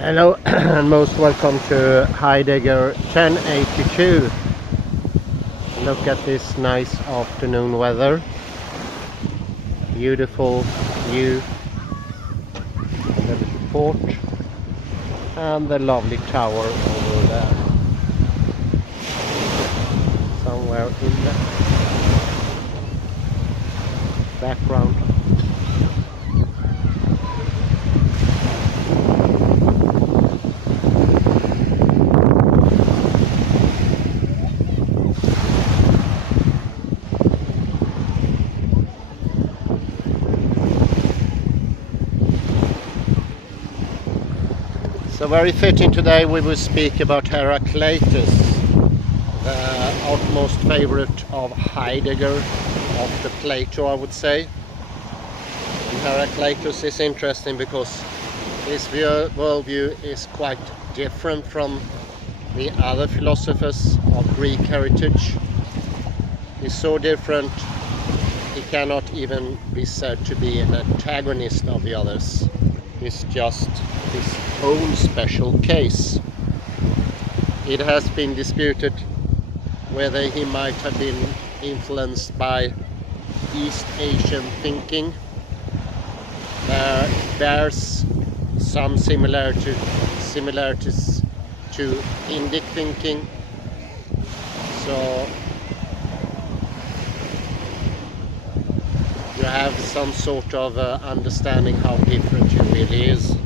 Hello and most welcome to Heidegger 1082. Look at this nice afternoon weather. Beautiful view of the little port and the lovely tower over there. Somewhere in the background. So very fitting today we will speak about Heraclitus, the utmost favorite of Heidegger, after Plato I would say. And Heraclitus is interesting because his worldview is quite different from the other philosophers of Greek heritage. He's so different he cannot even be said to be an antagonist of the others. He's just his own special case. It has been disputed whether he might have been influenced by East Asian thinking. There bears some similarities to Indic thinking. So you have some sort of understanding how different he really is.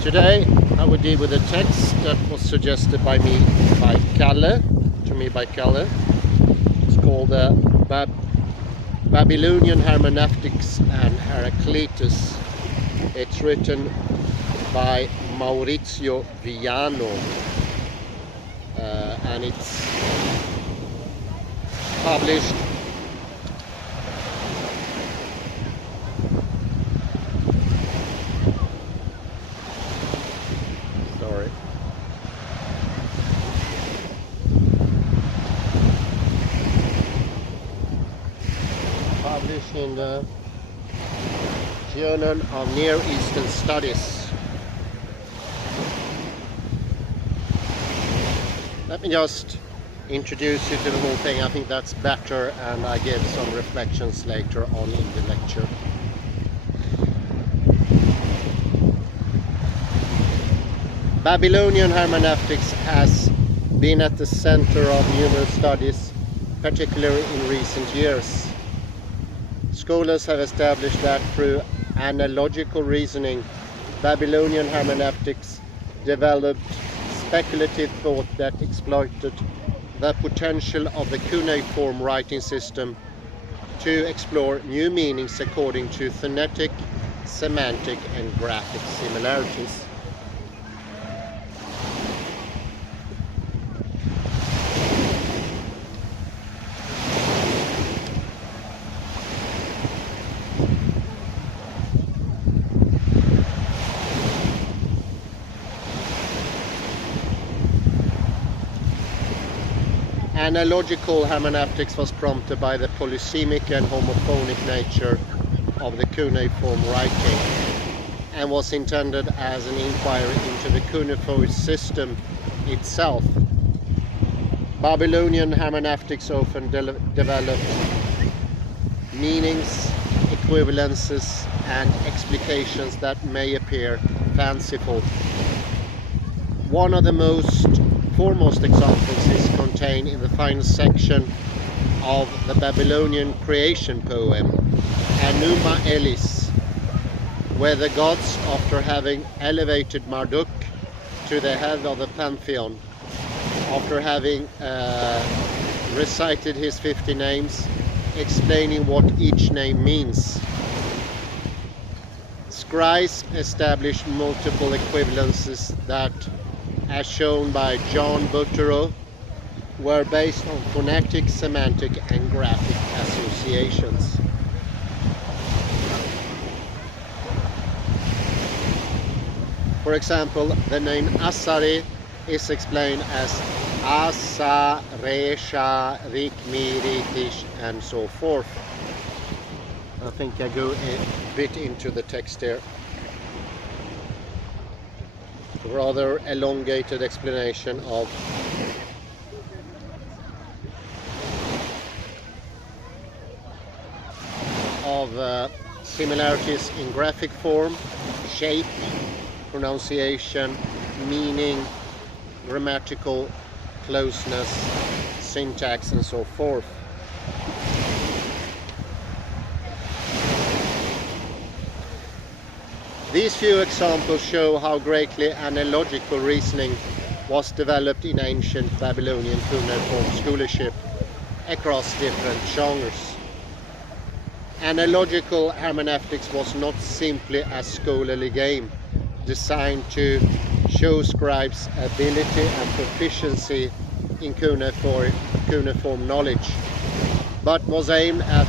Today I will deal with a text that was suggested by me by Kalle. It's called Babylonian Hermeneutics and Heraclitus. It's written by Maurizio Viano and it's published in the Journal of Near Eastern Studies. Let me just introduce you to the whole thing. I think that's better, and I give some reflections later on in the lecture. Babylonian hermeneutics has been at the center of numerous studies, particularly in recent years. Scholars have established that through analogical reasoning, Babylonian hermeneutics developed speculative thought that exploited the potential of the cuneiform writing system to explore new meanings according to phonetic, semantic, and graphic similarities. Analogical hermeneutics was prompted by the polysemic and homophonic nature of the cuneiform writing and was intended as an inquiry into the cuneiform system itself. Babylonian hermeneutics often developed meanings, equivalences, and explications that may appear fanciful. One of the foremost examples is contained in the final section of the Babylonian creation poem, Enuma Elis, where the gods, after having elevated Marduk to the head of the pantheon, after having recited his 50 names, explaining what each name means. Scribes established multiple equivalences that, as shown by John Butterow, were based on phonetic, semantic, and graphic associations. For example, the name Asari is explained as Asa, Resha, Rikmi, Ritish, and so forth. I think I go a bit into the text here. rather elongated explanation of similarities in graphic form, shape, pronunciation, meaning, grammatical closeness, syntax, and so forth. These few examples show how greatly analogical reasoning was developed in ancient Babylonian cuneiform scholarship across different genres. Analogical hermeneutics was not simply a scholarly game designed to show scribes' ability and proficiency in cuneiform knowledge, but was aimed at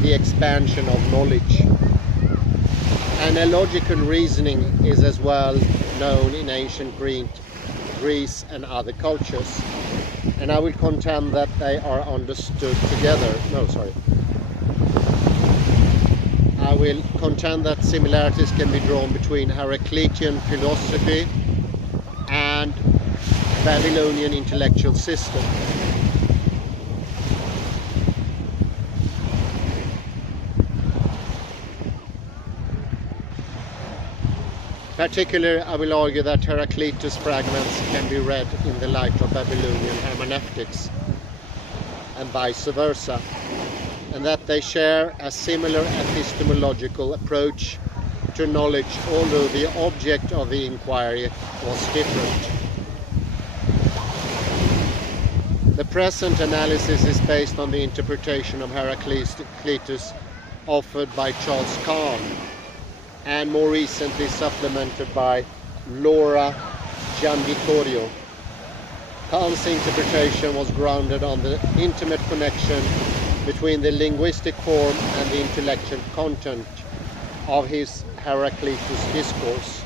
the expansion of knowledge. Analogical reasoning is as well known in ancient Greece and other cultures, and I will contend that they are understood together. I will contend that similarities can be drawn between Heraclitean philosophy and Babylonian intellectual system. Particularly, I will argue that Heraclitus fragments can be read in the light of Babylonian hermeneutics and vice versa, and that they share a similar epistemological approach to knowledge, although the object of the inquiry was different. The present analysis is based on the interpretation of Heraclitus offered by Charles Kahn, and more recently supplemented by Laura Gianvittorio. Kahn's interpretation was grounded on the intimate connection between the linguistic form and the intellectual content of his Heraclitus discourse.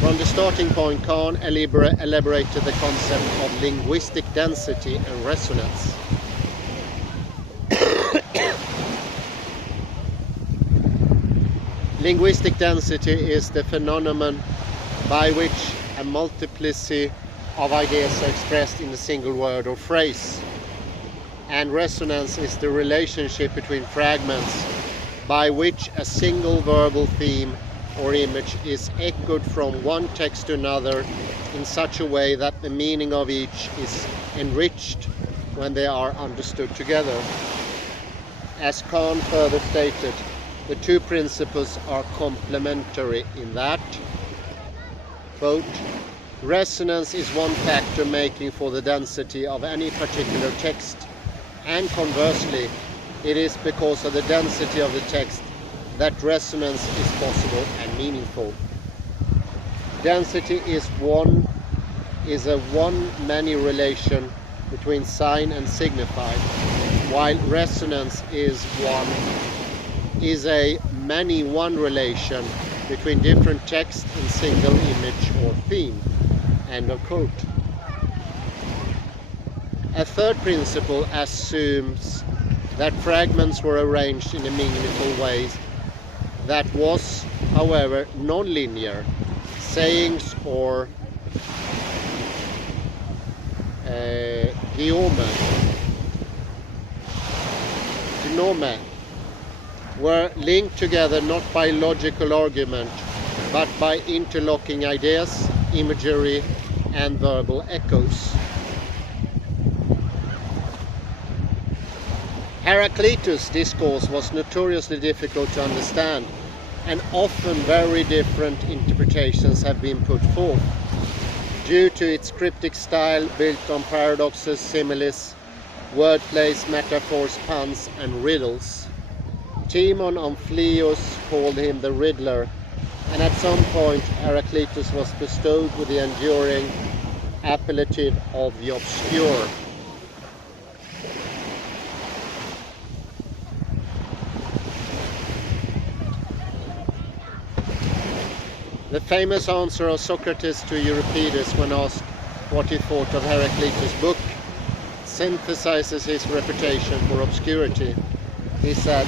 From the starting point, Kahn elaborated the concept of linguistic density and resonance. Linguistic density is the phenomenon by which a multiplicity of ideas are expressed in a single word or phrase, and resonance is the relationship between fragments by which a single verbal theme or image is echoed from one text to another in such a way that the meaning of each is enriched when they are understood together. As Kahn further stated, the two principles are complementary in that, quote, resonance is one factor making for the density of any particular text, and conversely, it is because of the density of the text that resonance is possible and meaningful. Density is a one-many relation between sign and signified, while resonance is a many-one relation between different text and single image or theme. End of quote. A third principle assumes that fragments were arranged in a meaningful way that was, however, non-linear. Sayings or gnome were linked together not by logical argument, but by interlocking ideas, imagery, and verbal echoes. Heraclitus' discourse was notoriously difficult to understand, and often very different interpretations have been put forth, due to its cryptic style built on paradoxes, similes, wordplays, metaphors, puns, and riddles. Timon Amphileus called him the Riddler, and at some point Heraclitus was bestowed with the enduring appellative of the Obscure. The famous answer of Socrates to Euripides when asked what he thought of Heraclitus' book synthesizes his reputation for obscurity. He said,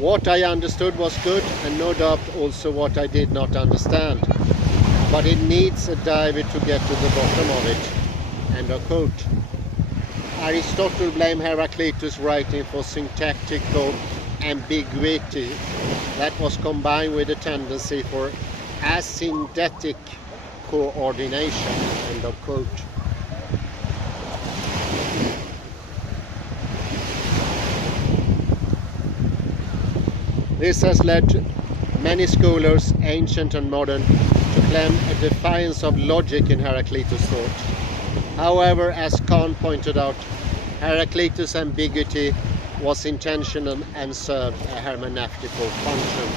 What I understood was good, and no doubt also what I did not understand. But it needs a diver to get to the bottom of it." End of quote. Aristotle blamed Heraclitus' writing for syntactical ambiguity that was combined with a tendency for asyndetic coordination. End of quote. This has led many scholars, ancient and modern, to claim a defiance of logic in Heraclitus' thought. However, as Kahn pointed out, Heraclitus' ambiguity was intentional and served a hermeneutical function.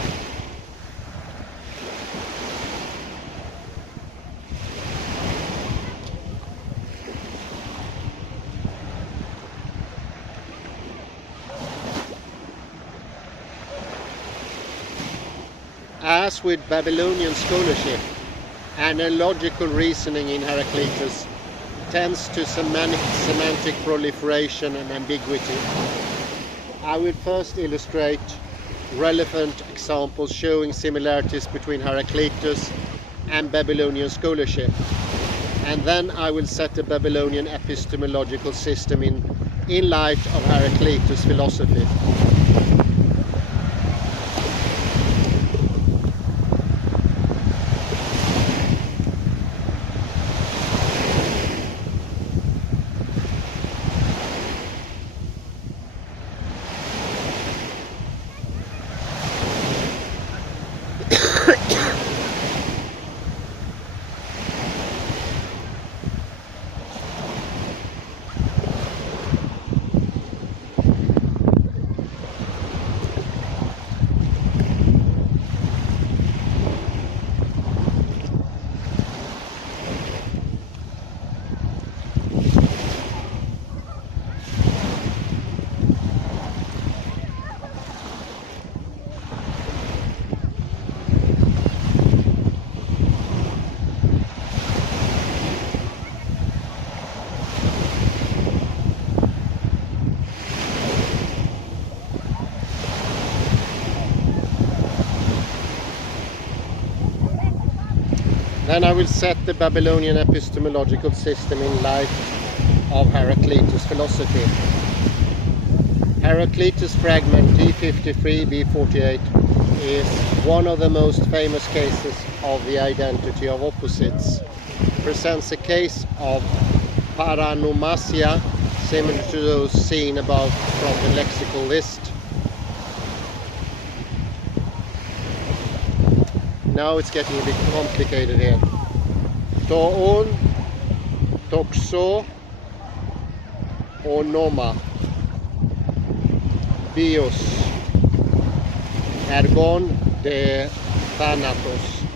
As with Babylonian scholarship, analogical reasoning in Heraclitus tends to semantic proliferation and ambiguity. I will first illustrate relevant examples showing similarities between Heraclitus and Babylonian scholarship, and then I will set the Babylonian epistemological system in light of Heraclitus' philosophy. Then I will set the Babylonian epistemological system in light of Heraclitus' philosophy. Heraclitus' fragment D53b48 is one of the most famous cases of the identity of opposites. It presents a case of paranomasia similar to those seen above from the lexical list. Now it's getting a bit complicated here. Toon, toxo, onoma, bios, ergon de thanatos.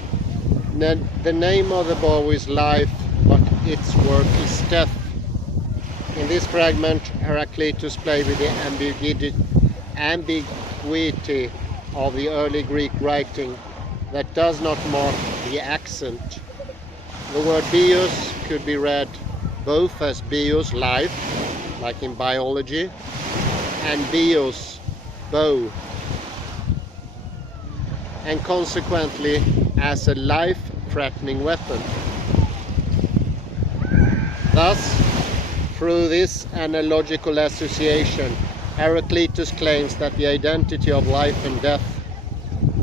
The name of the bow is life, but its work is death. In this fragment, Heraclitus played with the ambiguity of the early Greek writing that does not mark the accent. The word bios could be read both as bios, life, like in biology, and bios, bow, and consequently as a life-threatening weapon. Thus, through this analogical association, Heraclitus claims that the identity of life and death.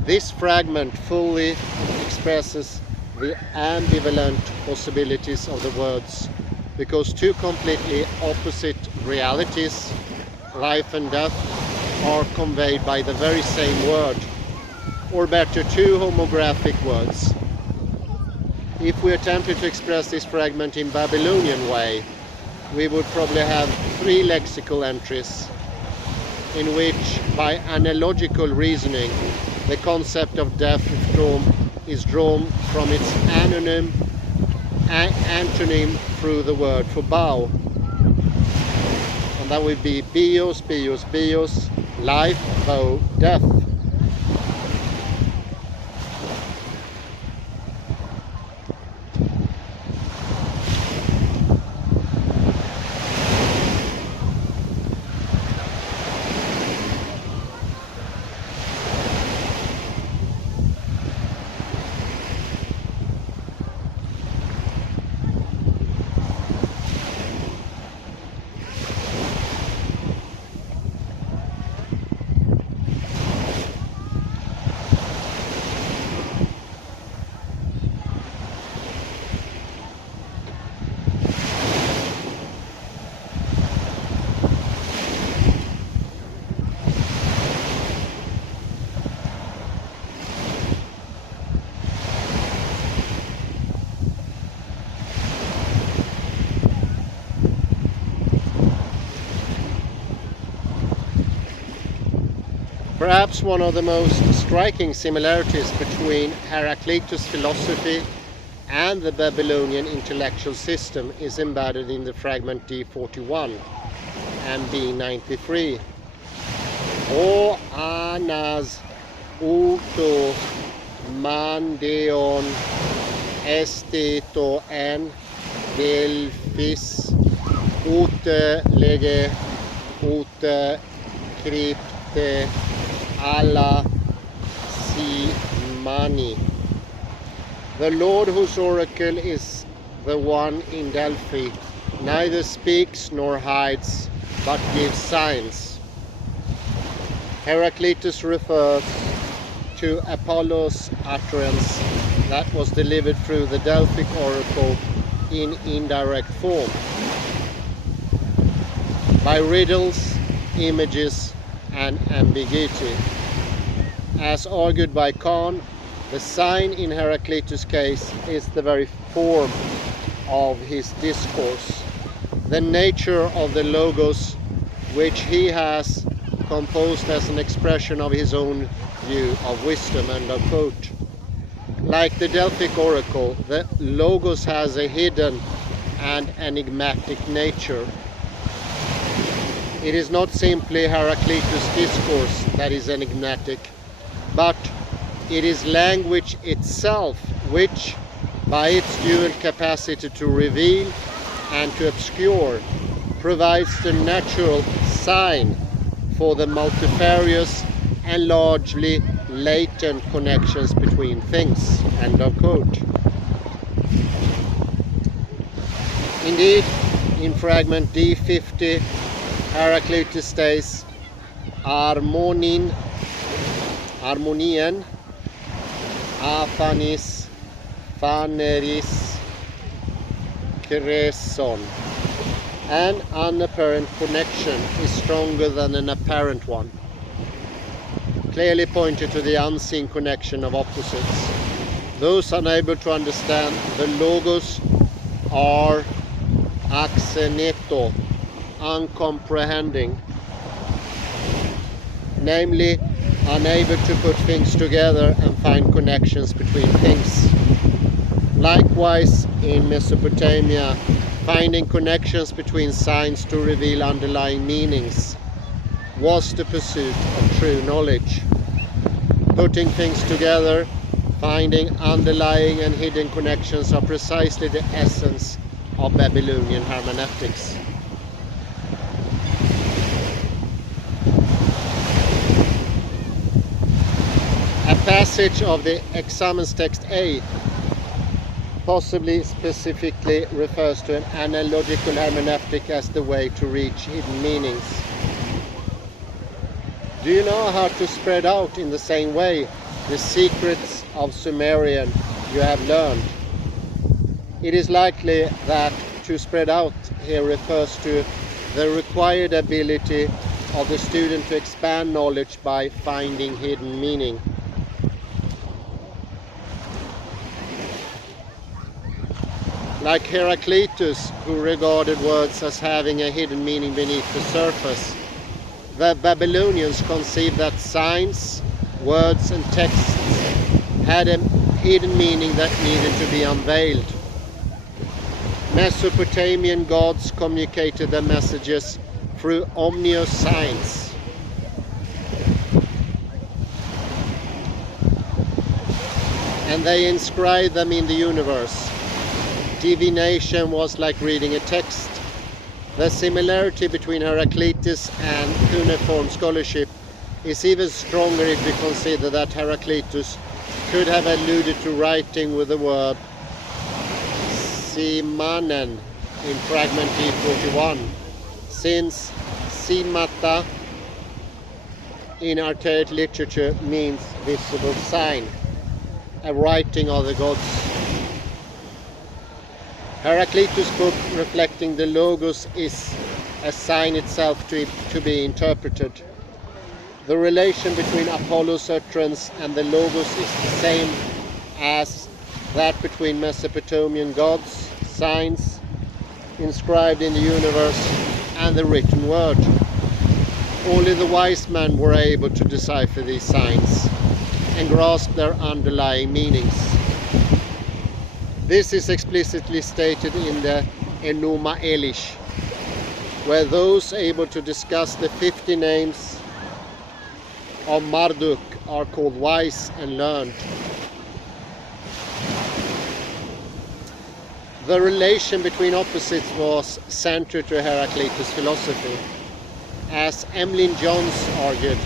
This fragment fully expresses the ambivalent possibilities of the words, because two completely opposite realities, life and death, are conveyed by the very same word, or better, two homographic words. If we attempted to express this fragment in Babylonian way, we would probably have three lexical entries, in which, by analogical reasoning, the concept of death is drawn from its antonym through the word for bow. And that would be bios, bios, bios, life, bow, death. Perhaps one of the most striking similarities between Heraclitus' philosophy and the Babylonian intellectual system is embedded in the fragment D41 and B93. O anas uto mandeon esteto en delphis ute lege ute crypte alla simani. The Lord whose oracle is the one in Delphi neither speaks nor hides, but gives signs. Heraclitus refers to Apollo's utterance that was delivered through the Delphic oracle in indirect form, by riddles, images, and ambiguity. As argued by Kahn, the sign in Heraclitus' case is the very form of his discourse, the nature of the logos which he has composed as an expression of his own view of wisdom, end of quote. Like the Delphic oracle, the logos has a hidden and enigmatic nature. It is not simply Heraclitus' discourse that is enigmatic, but it is language itself which, by its dual capacity to reveal and to obscure, provides the natural sign for the multifarious and largely latent connections between things, end of quote. Indeed, in fragment D50, Heraclitus states, harmonien, aphanis, phaneris, kreson. An unapparent connection is stronger than an apparent one, clearly pointed to the unseen connection of opposites. Those unable to understand the logos are axeneto, uncomprehending, namely unable to put things together and find connections between things. Likewise, in Mesopotamia, finding connections between signs to reveal underlying meanings was the pursuit of true knowledge. Putting things together, finding underlying and hidden connections are precisely the essence of Babylonian hermeneutics. A passage of the examens text A possibly specifically refers to an analogical hermeneutic as the way to reach hidden meanings. Do you know how to spread out in the same way the secrets of Sumerian you have learned? It is likely that to spread out here refers to the required ability of the student to expand knowledge by finding hidden meaning. Like Heraclitus, who regarded words as having a hidden meaning beneath the surface, the Babylonians conceived that signs, words and texts had a hidden meaning that needed to be unveiled. Mesopotamian gods communicated their messages through omnious signs. And they inscribed them in the universe. Divination was like reading a text. The similarity between Heraclitus and cuneiform scholarship is even stronger if we consider that Heraclitus could have alluded to writing with the word simanen in fragment D41, since simata in archaic literature means visible sign, a writing of the gods. Heraclitus' book reflecting the logos is a sign itself to be interpreted. The relation between Apollo's utterance and the logos is the same as that between Mesopotamian gods, signs inscribed in the universe, and the written word. Only the wise men were able to decipher these signs and grasp their underlying meanings. This is explicitly stated in the Enuma Elish, where those able to discuss the 50 names of Marduk are called wise and learned. The relation between opposites was central to Heraclitus' philosophy. As Emlyn Jones argued,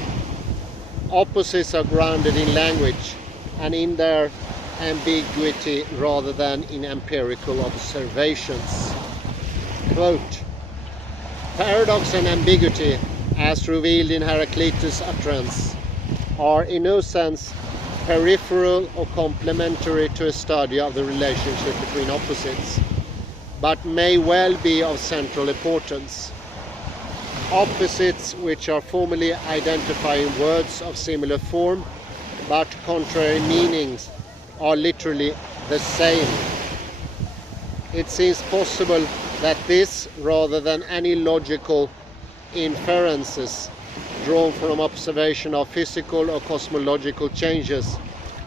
opposites are grounded in language and in their ambiguity rather than in empirical observations. Quote, "Paradox and ambiguity, as revealed in Heraclitus' utterance, are in no sense peripheral or complementary to a study of the relationship between opposites, but may well be of central importance. Opposites which are formally identifying words of similar form but contrary meanings are literally the same. It seems possible that this, rather than any logical inferences drawn from observation of physical or cosmological changes,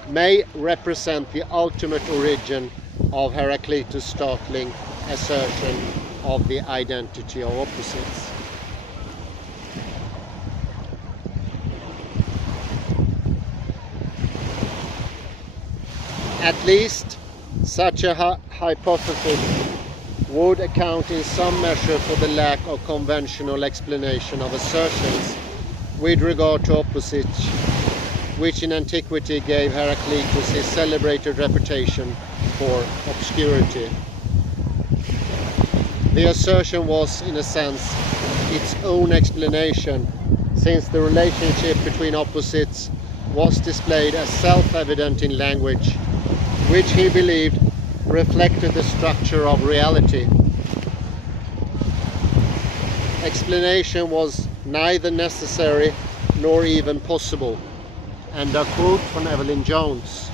may represent the ultimate origin of Heraclitus' startling assertion of the identity of opposites." At least such a hypothesis would account in some measure for the lack of conventional explanation of assertions with regard to opposites, which in antiquity gave Heraclitus his celebrated reputation for obscurity. The assertion was, in a sense, its own explanation, since the relationship between opposites was displayed as self-evident in language, which he believed reflected the structure of reality. Explanation was neither necessary nor even possible. And a quote from Emlyn Jones.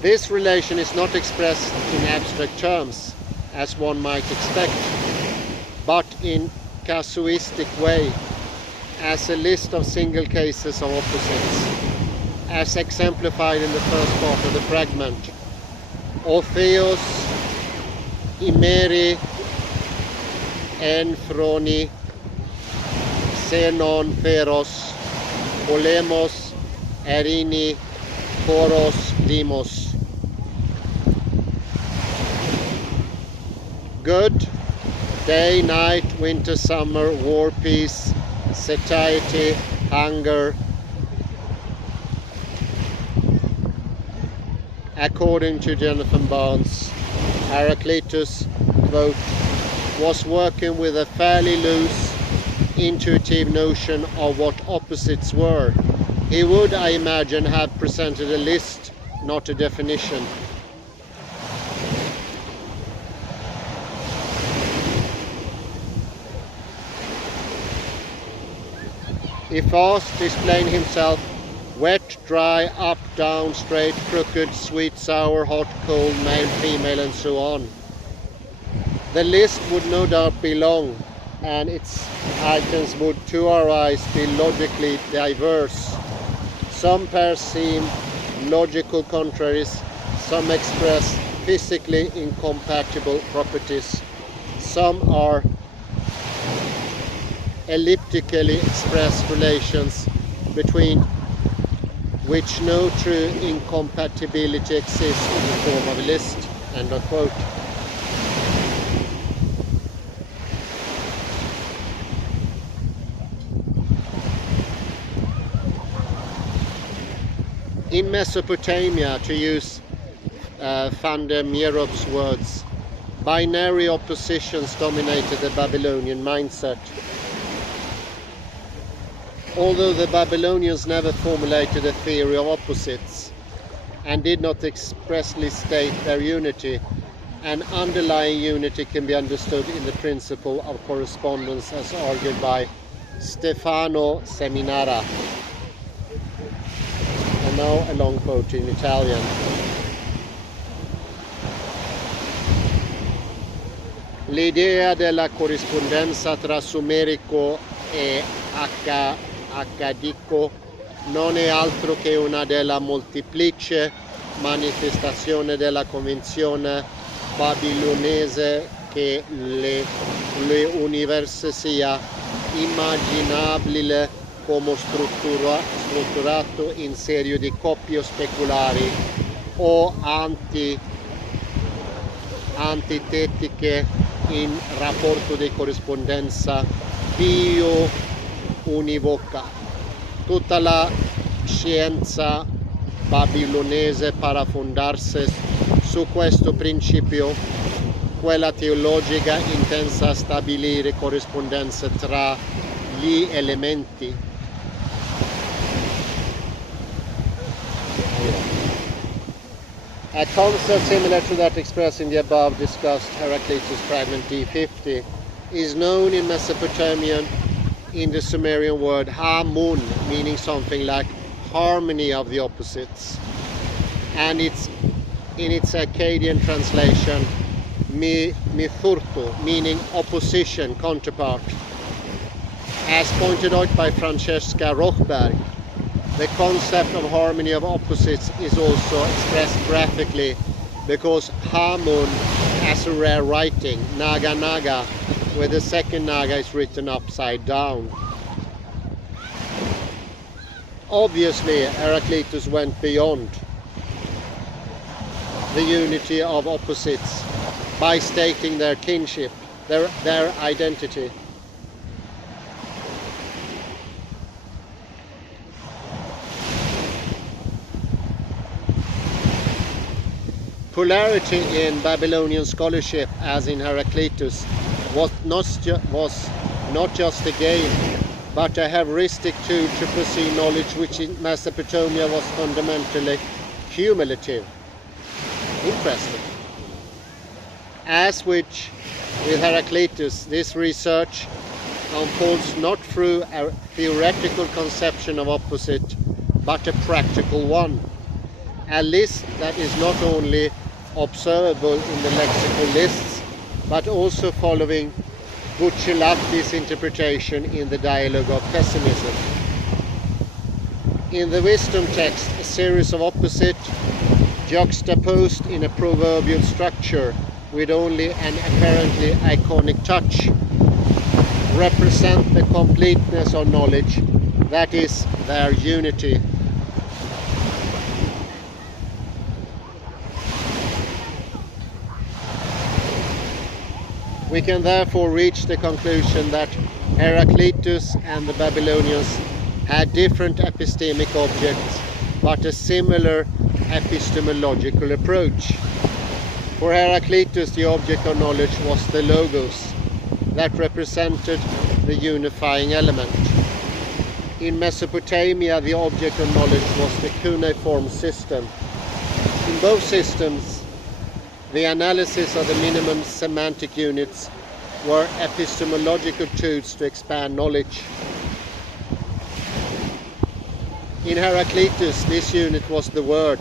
This relation is not expressed in abstract terms, as one might expect, but in casuistic way, as a list of single cases of opposites, as exemplified in the first part of the fragment. Otheos imeri en phroni xenon feros polemos erini poros limos. Good, day, night, winter, summer, war, peace, satiety, hunger. According to Jonathan Barnes, Heraclitus, quote, was working with a fairly loose, intuitive notion of what opposites were. He would, I imagine, have presented a list, not a definition. If asked to explain himself, wet, dry, up, down, straight, crooked, sweet, sour, hot, cold, male, female, and so on. The list would no doubt be long, and its items would, to our eyes, be logically diverse. Some pairs seem logical contraries, some express physically incompatible properties, some are elliptically expressed relations between which no true incompatibility exists in the form of a list. End of quote. In Mesopotamia, to use van der Mieroop's words, binary oppositions dominated the Babylonian mindset. Although the Babylonians never formulated a theory of opposites and did not expressly state their unity, an underlying unity can be understood in the principle of correspondence as argued by Stefano Seminara. And now a long quote in Italian. L'idea della corrispondenza tra sumerico e accadico non è altro che una della molteplici manifestazioni della convinzione babilonese che l'universo sia immaginabile come strutturato in serie di coppie speculari o antitetiche in rapporto di corrispondenza bio-univoca. Tutta la scienza babilonese para fondarsi su questo principio, quella teologica intenta stabilire corrispondenza tra gli elementi. A concept similar to that expressed in the above discussed Heraclitus fragment D50 is known in Mesopotamian in the Sumerian word Hamun, meaning something like harmony of the opposites, and it's in its Akkadian translation Mithurto, meaning opposition, counterpart. As pointed out by Francesca Rochberg, the concept of harmony of opposites is also expressed graphically because Hamun has a rare writing, Naga Naga, where the second Naga is written upside down. Obviously, Heraclitus went beyond the unity of opposites by stating their kinship, their identity. Polarity in Babylonian scholarship, as in Heraclitus, was not just a game, but a heuristic tool to perceive knowledge which in Mesopotamia was fundamentally cumulative. Interesting. As with Heraclitus, this research unfolds not through a theoretical conception of opposite, but a practical one. A list that is not only observable in the lexical lists, but also following Bucciolati's interpretation in the Dialogue of Pessimism. In the wisdom text, a series of opposites juxtaposed in a proverbial structure with only an apparently iconic touch represent the completeness of knowledge, that is, their unity. We can therefore reach the conclusion that Heraclitus and the Babylonians had different epistemic objects, but a similar epistemological approach. For Heraclitus, the object of knowledge was the logos, that represented the unifying element. In Mesopotamia, the object of knowledge was the cuneiform system. In both systems, the analysis of the minimum semantic units were epistemological tools to expand knowledge. In Heraclitus, this unit was the word,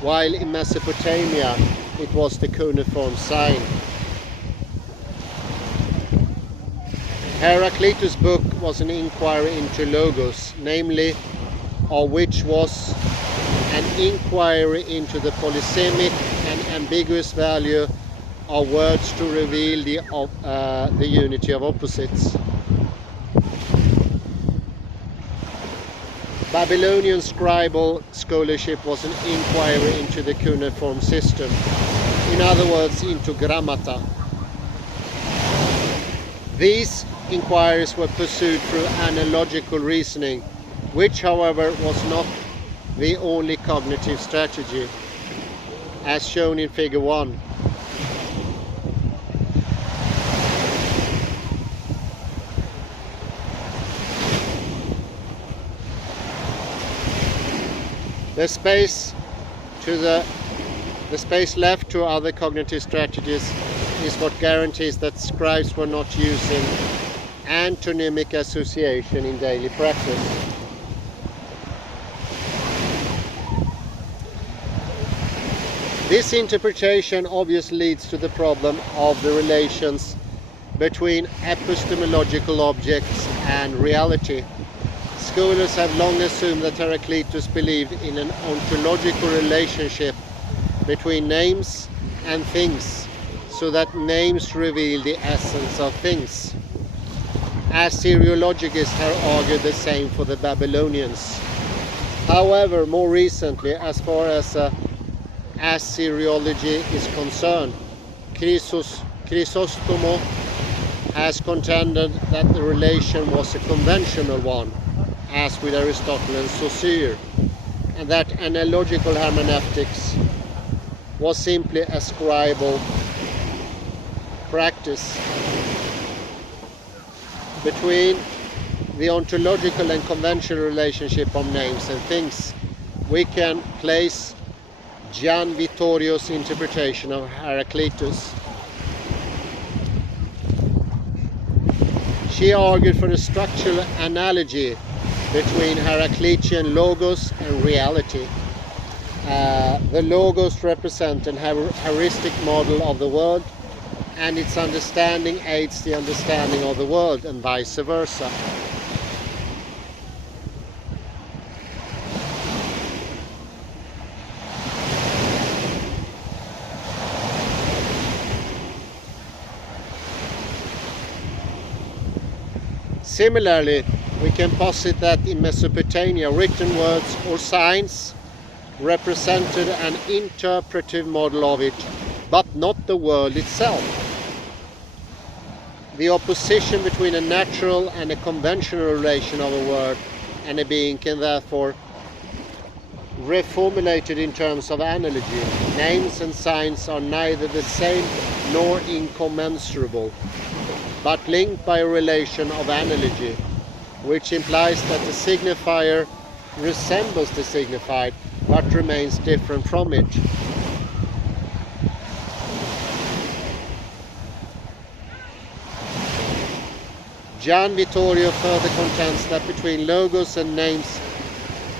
while in Mesopotamia it was the cuneiform sign. Heraclitus' book was an inquiry into logos, namely, of which was an inquiry into the polysemic and ambiguous value of words to reveal the unity of opposites. Babylonian scribal scholarship was an inquiry into the cuneiform system, in other words, into grammata. These inquiries were pursued through analogical reasoning, which, however, was not the only cognitive strategy, as shown in Figure 1. The space left to other cognitive strategies is what guarantees that scribes were not using antonymic association in daily practice. This interpretation obviously leads to the problem of the relations between epistemological objects and reality. Scholars have long assumed that Heraclitus believed in an ontological relationship between names and things, so that names reveal the essence of things. Assyriologists have argued the same for the Babylonians. However, more recently, as far as Assyriology is concerned, Chrysostom has contended that the relation was a conventional one, as with Aristotle and Saussure, and that analogical hermeneutics was simply a scribal practice. Between the ontological and conventional relationship of names and things, we can place Gian Vittorio's interpretation of Heraclitus. She argued for the structural analogy between Heraclitean logos and reality. The logos represent an heuristic model of the world, and its understanding aids the understanding of the world, and vice versa. Similarly, we can posit that in Mesopotamia, written words or signs represented an interpretive model of it, but not the world itself. The opposition between a natural and a conventional relation of a word and a being can therefore reformulated in terms of analogy. Names and signs are neither the same nor incommensurable, but linked by a relation of analogy, which implies that the signifier resembles the signified, but remains different from it. Gian Vittorio further contends that between logos and names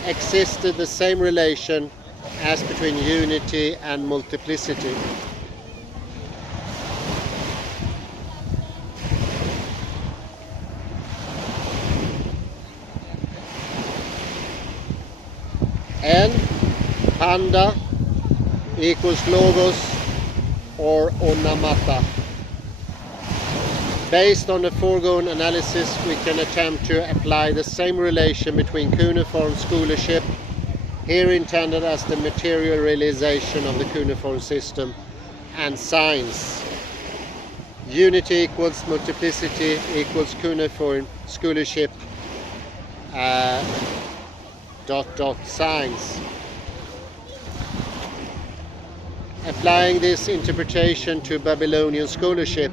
existed the same relation as between unity and multiplicity. N, panda, equals logos or onamata. Based on the foregoing analysis, we can attempt to apply the same relation between cuneiform scholarship, here intended as the material realization of the cuneiform system, and science. Unity equals multiplicity equals cuneiform scholarship science. Applying this interpretation to Babylonian scholarship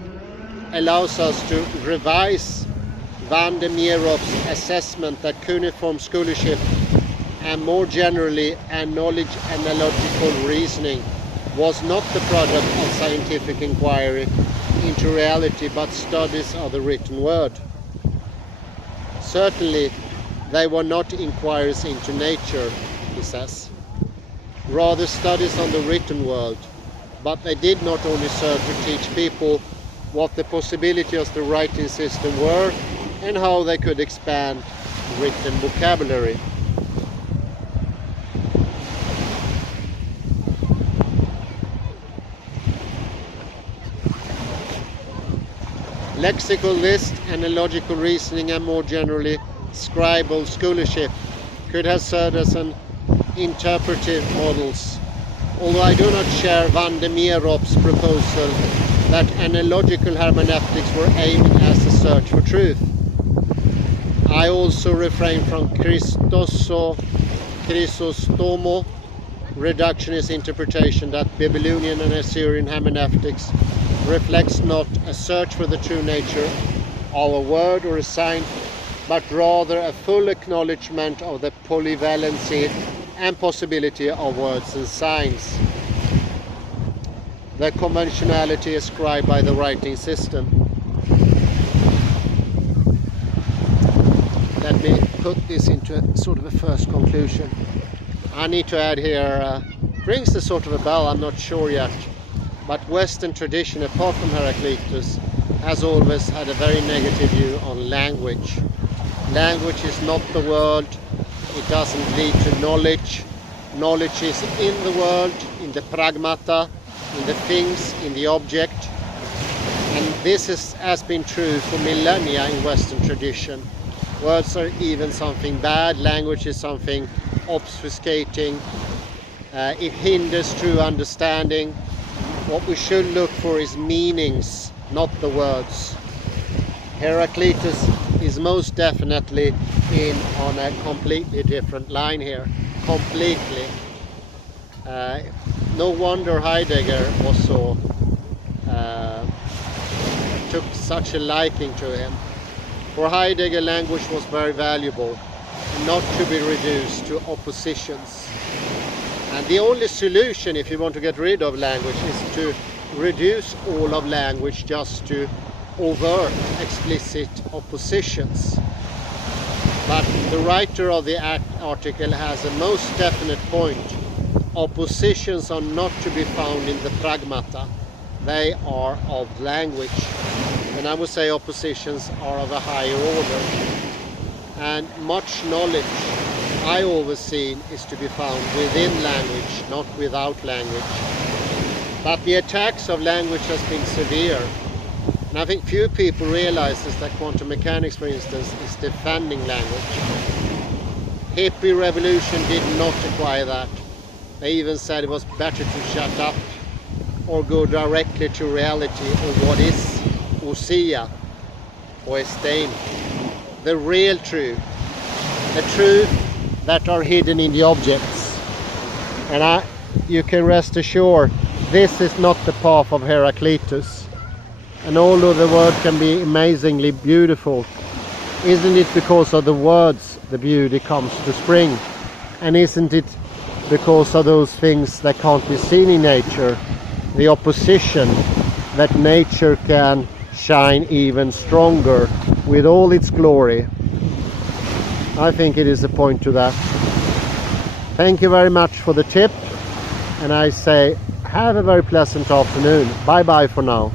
allows us to revise van der Mieroop's assessment that cuneiform scholarship and more generally analogical reasoning was not the product of scientific inquiry into reality but studies of the written word. Certainly they were not inquiries into nature, he says, rather studies on the written world, but they did not only serve to teach people what the possibilities of the writing system were and how they could expand written vocabulary. Lexical list, analogical reasoning, and more generally scribal scholarship could have served as an interpretive models. Although I do not share van der Mieroop's proposal that analogical hermeneutics were aiming at a search for truth, I also refrain from Chrysostomo reductionist interpretation that Babylonian and Assyrian hermeneutics reflects not a search for the true nature of a word or a sign, but rather a full acknowledgement of the polyvalency and possibility of words and signs. The conventionality ascribed by the writing system. Let me put this into a sort of a first conclusion. I need to add here, rings a sort of a bell, I'm not sure yet, but Western tradition, apart from Heraclitus, has always had a very negative view on language. Language is not the world. It doesn't lead to knowledge. Knowledge is in the world, in the pragmata, in the things, in the object. And this has been true for millennia in Western tradition. Words are even something bad. Language is something obfuscating. It hinders true understanding. What we should look for is meanings, not the words. Heraclitus is most definitely on a completely different line here. Completely. No wonder Heidegger also took such a liking to him. For Heidegger, language was very valuable, not to be reduced to oppositions. And the only solution, if you want to get rid of language, is to reduce all of language just to overt, explicit oppositions. But the writer of the article has a most definite point. Oppositions are not to be found in the pragmata. They are of language. And I would say oppositions are of a higher order. And much knowledge, I always seen, is to be found within language, not without language. But the attacks of language has been severe. And I think few people realize that quantum mechanics, for instance, is defending language. Hippie revolution did not acquire that. They even said it was better to shut up or go directly to reality, or what is ousia or esteem. The real truth. The truth that are hidden in the objects. And you can rest assured, this is not the path of Heraclitus. And although the word can be amazingly beautiful, isn't it because of the words the beauty comes to spring? And isn't it because of those things that can't be seen in nature, the opposition, that nature can shine even stronger with all its glory? I think it is a point to that. Thank you very much for the tip, and I say have a very pleasant afternoon. Bye bye for now.